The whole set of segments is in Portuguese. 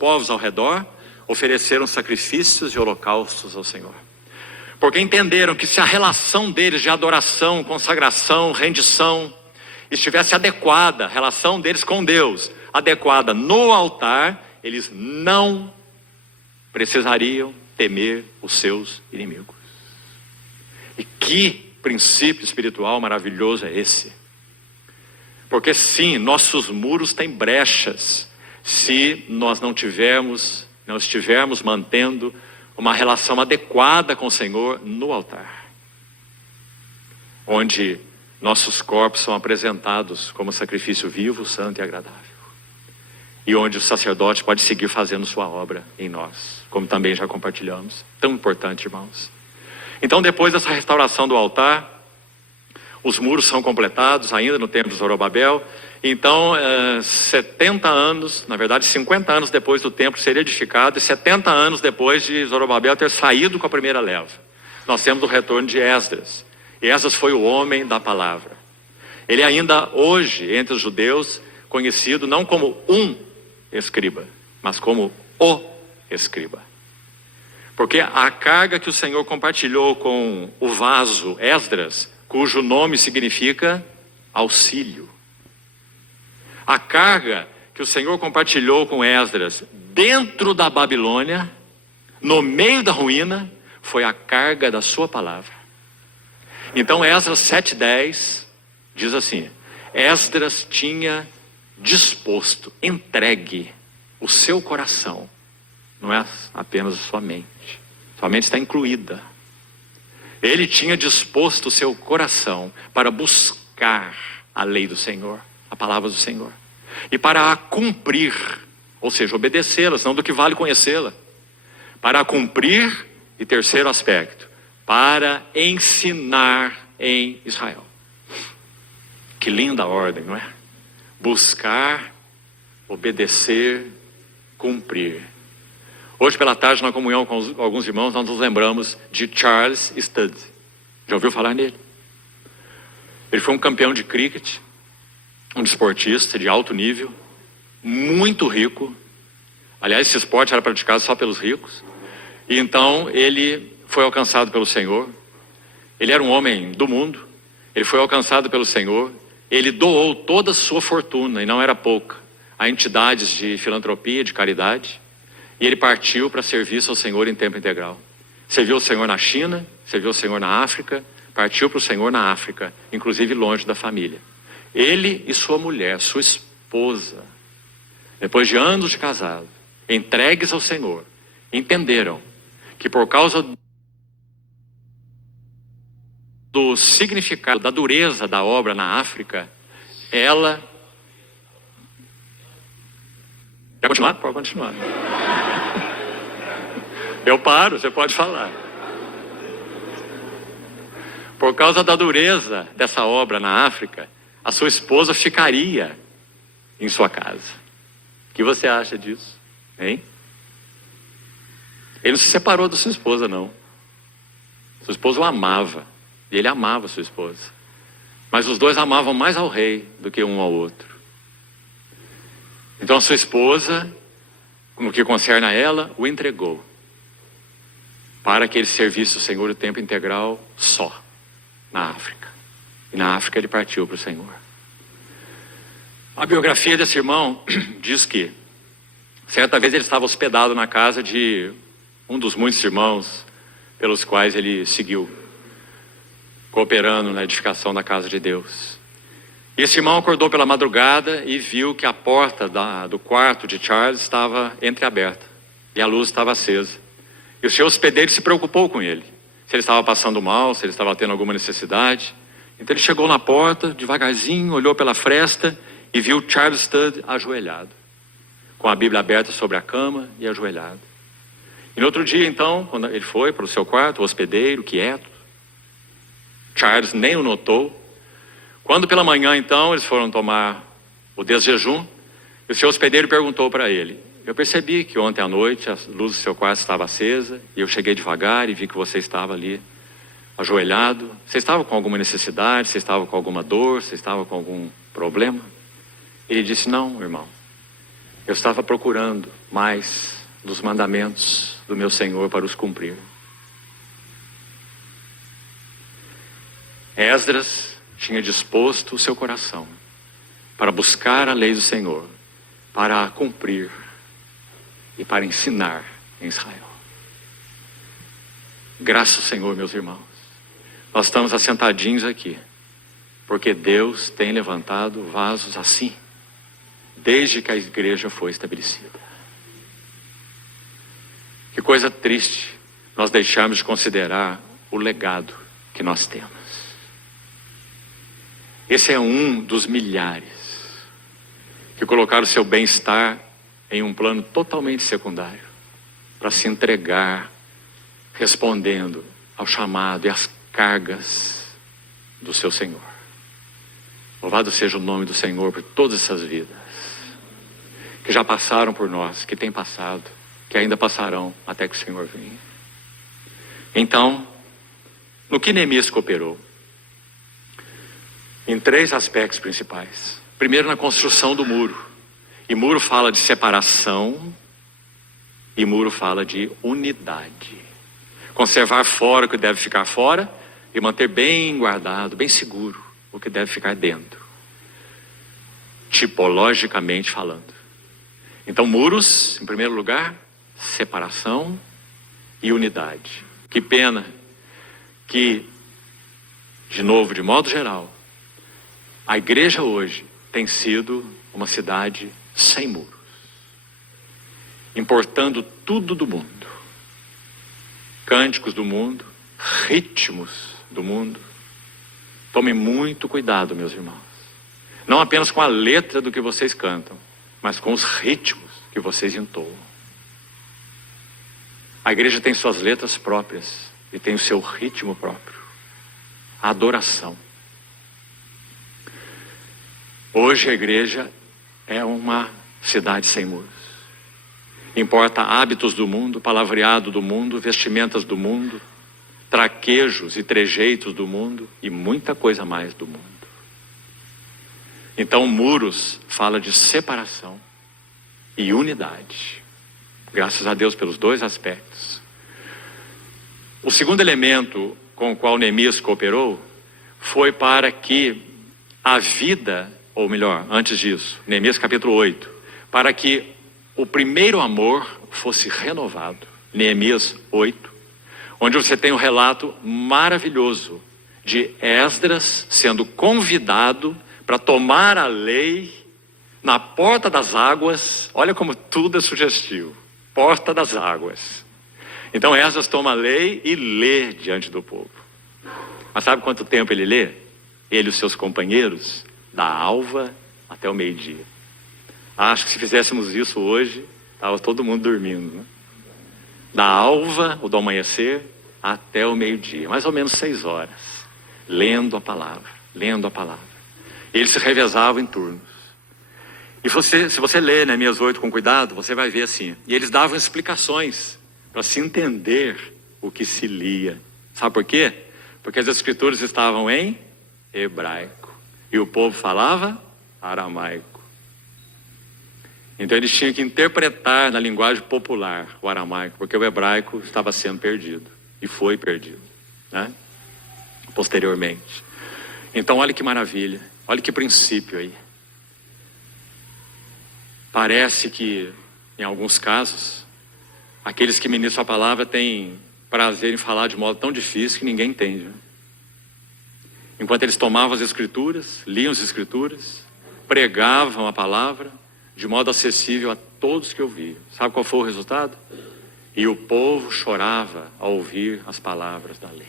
povos ao redor ofereceram sacrifícios e holocaustos ao Senhor. Porque entenderam que se a relação deles de adoração, consagração, rendição estivesse adequada, a relação deles com Deus adequada no altar, eles não precisariam temer os seus inimigos. E que princípio espiritual maravilhoso é esse? Porque sim, nossos muros têm brechas se nós não estivermos mantendo uma relação adequada com o Senhor no altar, onde nossos corpos são apresentados como sacrifício vivo, santo e agradável, e onde o sacerdote pode seguir fazendo sua obra em nós, como também já compartilhamos. Tão importante, irmãos. Então, depois dessa restauração do altar, os muros são completados ainda no tempo de Zorobabel. Então, 70 anos, na verdade 50 anos depois do templo ser edificado, e 70 anos depois de Zorobabel ter saído com a primeira leva, nós temos o retorno de Esdras. E Esdras foi o homem da palavra. Ele ainda hoje, entre os judeus, conhecido não como um escriba, mas como o escriba. Porque a carga que o Senhor compartilhou com o vaso Esdras, cujo nome significa auxílio. A carga que o Senhor compartilhou com Esdras dentro da Babilônia, no meio da ruína, foi a carga da sua palavra. Então Esdras 7:10 diz assim: Esdras tinha disposto, entregue o seu coração, não é apenas a sua mente. Sua mente está incluída. Ele tinha disposto o seu coração para buscar a lei do Senhor, a palavra do Senhor, e para a cumprir, ou seja, obedecê-la, senão do que vale conhecê-la. Para a cumprir, e terceiro aspecto, para ensinar em Israel. Que linda ordem, não é? Buscar, obedecer, cumprir. Hoje pela tarde, na comunhão com alguns irmãos, nós nos lembramos de Charles Studd. Já ouviu falar nele? Ele foi um campeão de cricket, um desportista de alto nível, muito rico. Aliás, esse esporte era praticado só pelos ricos. E então ele foi alcançado pelo Senhor. Ele era um homem do mundo. Ele foi alcançado pelo Senhor. Ele doou toda a sua fortuna, e não era pouca, a entidades de filantropia, de caridade. E ele partiu para serviço ao Senhor em tempo integral. Serviu ao Senhor na China, serviu ao Senhor na África, partiu para o Senhor na África, inclusive longe da família. Ele e sua mulher, sua esposa, depois de anos de casado, entregues ao Senhor, entenderam que por causa do significado, da dureza da obra na África, ela... Quer continuar? Pode continuar. Eu paro, você pode falar. Por causa da dureza dessa obra na África, a sua esposa ficaria em sua casa. O que você acha disso? Hein? Ele não se separou da sua esposa, não. Sua esposa o amava. E ele amava sua esposa. Mas os dois amavam mais ao rei do que um ao outro. Então a sua esposa, no que concerne a ela, o entregou para que ele servisse o Senhor o tempo integral só na África. E na África ele partiu para o Senhor. A biografia desse irmão diz que certa vez ele estava hospedado na casa de um dos muitos irmãos pelos quais ele seguiu, cooperando na edificação da casa de Deus. E esse irmão acordou pela madrugada e viu que a porta do quarto de Charles estava entreaberta e a luz estava acesa. E o seu hospedeiro se preocupou com ele, se ele estava passando mal, se ele estava tendo alguma necessidade. Então ele chegou na porta, devagarzinho, olhou pela fresta e viu Charles Studd ajoelhado, com a Bíblia aberta sobre a cama e ajoelhado. E no outro dia, então, quando ele foi para o seu quarto, o hospedeiro, quieto, Charles nem o notou. Quando pela manhã, então, eles foram tomar o desjejum, e o seu hospedeiro perguntou para ele: eu percebi que ontem à noite a luz do seu quarto estava acesa, e eu cheguei devagar e vi que você estava ali ajoelhado. Você estava com alguma necessidade? Você estava com alguma dor? Você estava com algum problema? Ele disse: não, irmão, Eu estava procurando mais dos mandamentos do meu Senhor para os cumprir. Esdras tinha disposto o seu coração para buscar a lei do Senhor, para a cumprir e para ensinar em Israel. Graças ao Senhor, meus irmãos, nós estamos assentadinhos aqui, porque Deus tem levantado vasos assim, desde que a igreja foi estabelecida. Que coisa triste nós deixarmos de considerar o legado que nós temos. Esse é um dos milhares que colocaram o seu bem-estar em um plano totalmente secundário, para se entregar, respondendo ao chamado e às cargas do seu Senhor. Louvado seja o nome do Senhor por todas essas vidas que já passaram por nós, que têm passado, que ainda passarão até que o Senhor venha. Então, no que Neemias cooperou? Em 3 aspectos principais. Primeiro, na construção do muro. E muro fala de separação, e muro fala de unidade. Conservar fora o que deve ficar fora, e manter bem guardado, bem seguro, o que deve ficar dentro. Tipologicamente falando. Então, muros, em primeiro lugar, separação e unidade. Que pena que, de novo, de modo geral, a igreja hoje tem sido uma cidade sem muros, importando tudo do mundo, cânticos do mundo, ritmos do mundo. Tomem muito cuidado, meus irmãos, não apenas com a letra do que vocês cantam, mas com os ritmos que vocês entoam. A igreja tem suas letras próprias e tem o seu ritmo próprio, a adoração. Hoje a igreja é uma cidade sem muros. Importa hábitos do mundo, palavreado do mundo, vestimentas do mundo, traquejos e trejeitos do mundo e muita coisa mais do mundo. Então, muros fala de separação e unidade. Graças a Deus pelos 2 aspectos. O segundo elemento com o qual Neemias cooperou foi para que a vida, ou melhor, antes disso, Neemias capítulo 8, para que o primeiro amor fosse renovado. Neemias 8, onde você tem um relato maravilhoso de Esdras sendo convidado para tomar a lei na porta das águas. Olha como tudo é sugestivo. Porta das águas. Então Esdras toma a lei e lê diante do povo. Mas sabe quanto tempo ele lê? Ele e os seus companheiros? Da alva até o meio-dia. Acho que se fizéssemos isso hoje, estava todo mundo dormindo, né? Da alva, ou do amanhecer, até o meio-dia. Mais ou menos 6 horas. Lendo a palavra. Lendo a palavra. Eles se revezavam em turnos. E se você ler Neemias 8 com cuidado, você vai ver assim. E eles davam explicações para se entender o que se lia. Sabe por quê? Porque as escrituras estavam em hebraico. E o povo falava aramaico. Então eles tinham que interpretar na linguagem popular o aramaico, porque o hebraico estava sendo perdido. E foi perdido, né? Posteriormente. Então olha que maravilha. Olha que princípio aí. Parece que, em alguns casos, aqueles que ministram a palavra têm prazer em falar de modo tão difícil que ninguém entende, né? Enquanto eles tomavam as escrituras, liam as escrituras, pregavam a palavra de modo acessível a todos que ouviam. Sabe qual foi o resultado? E o povo chorava ao ouvir as palavras da lei.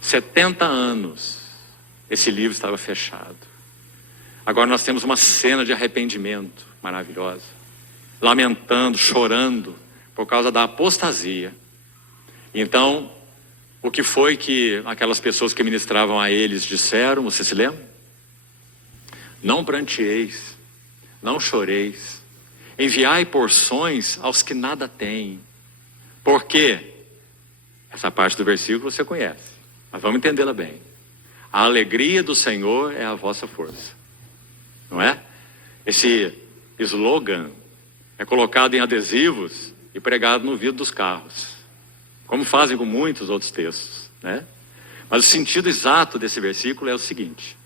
70 anos esse livro estava fechado. Agora nós temos uma cena de arrependimento maravilhosa, lamentando, chorando por causa da apostasia. Então, o que foi que aquelas pessoas que ministravam a eles disseram? Você se lembra? Não pranteeis, não choreis, enviai porções aos que nada têm. Por quê? Essa parte do versículo você conhece, mas vamos entendê-la bem. A alegria do Senhor é a vossa força, não é? Esse slogan é colocado em adesivos e pregado no vidro dos carros, como fazem com muitos outros textos, né? Mas o sentido exato desse versículo é o seguinte: